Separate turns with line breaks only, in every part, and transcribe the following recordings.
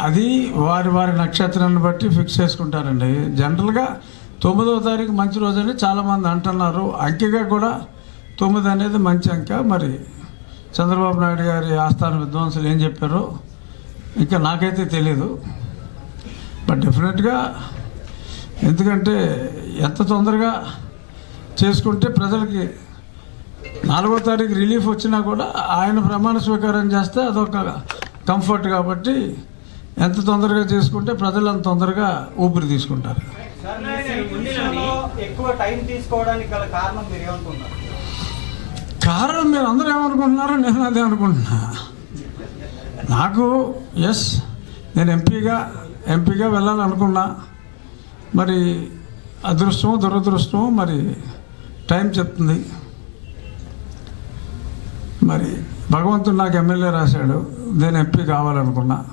అది వారి వారి నక్షత్రాన్ని బట్టి ఫిక్స్ చేసుకుంటారండి. జనరల్గా తొమ్మిదవ తారీఖు మంచి రోజని చాలామంది అంటున్నారు. అంకెగా కూడా తొమ్మిది అనేది మంచి అంక. మరి చంద్రబాబు నాయుడు గారి ఆస్థాన విద్వాంసులు ఏం చెప్పారో ఇంకా నాకైతే తెలీదు. బట్ డెఫినెట్గా ఎందుకంటే ఎంత తొందరగా చేసుకుంటే ప్రజలకి నాలుగో తారీఖు రిలీఫ్ వచ్చినా కూడా ఆయన ప్రమాణ స్వీకారం చేస్తే అదొక కంఫర్ట్ కాబట్టి ఎంత తొందరగా చేసుకుంటే ప్రజలు అంత తొందరగా ఊపిరి తీసుకుంటారు.
తీసుకోవడానికి కారణం మీరు ఏమనుకుంటున్నారు
కారణం మీరు అందరూ ఏమనుకుంటున్నారో నేను అదే అనుకుంటున్నా. నాకు ఎస్ నేను ఎంపీగా ఎంపీగా వెళ్ళాలనుకున్నా. మరి అదృష్టం దురదృష్టం మరి టైం చెప్తుంది. మరి భగవంతుడు నాకు ఎమ్మెల్యే రాశాడు. నేను ఎంపీ కావాలనుకున్నా.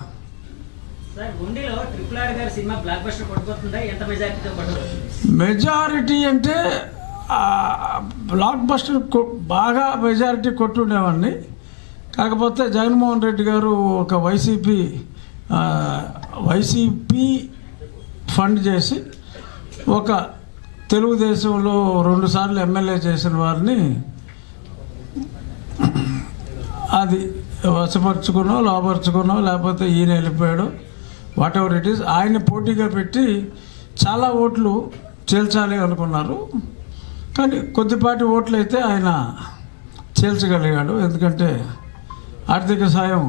మెజారిటీ అంటే బ్లాక్ బస్టర్ బాగా మెజారిటీ కొట్టుండేవాడిని. కాకపోతే జగన్మోహన్ రెడ్డి గారు ఒక వైసీపీ వైసీపీ ఫండ్ చేసి ఒక తెలుగుదేశంలో రెండుసార్లు ఎమ్మెల్యే చేసిన వారిని అది వశపరుచుకునో లోపరుచుకునో లేకపోతే ఈయన వెళ్ళిపోయాడు. వాట్ ఎవర్ ఇట్ ఈస్ ఆయన పోటీగా పెట్టి చాలా ఓట్లు చేల్చాలి అనుకున్నారు. కానీ కొద్దిపాటి ఓట్లు అయితే ఆయన చేల్చగలిగాడు. ఎందుకంటే ఆర్థిక సాయం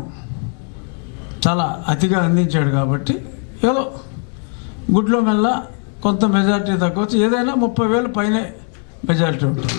చాలా అతిగా అందించాడు కాబట్టి ఏదో గుడ్లో మెల్ల కొంత మెజారిటీ తగ్గవచ్చు. ఏదైనా ముప్పై వేలు పైనే మెజారిటీ ఉంటుంది.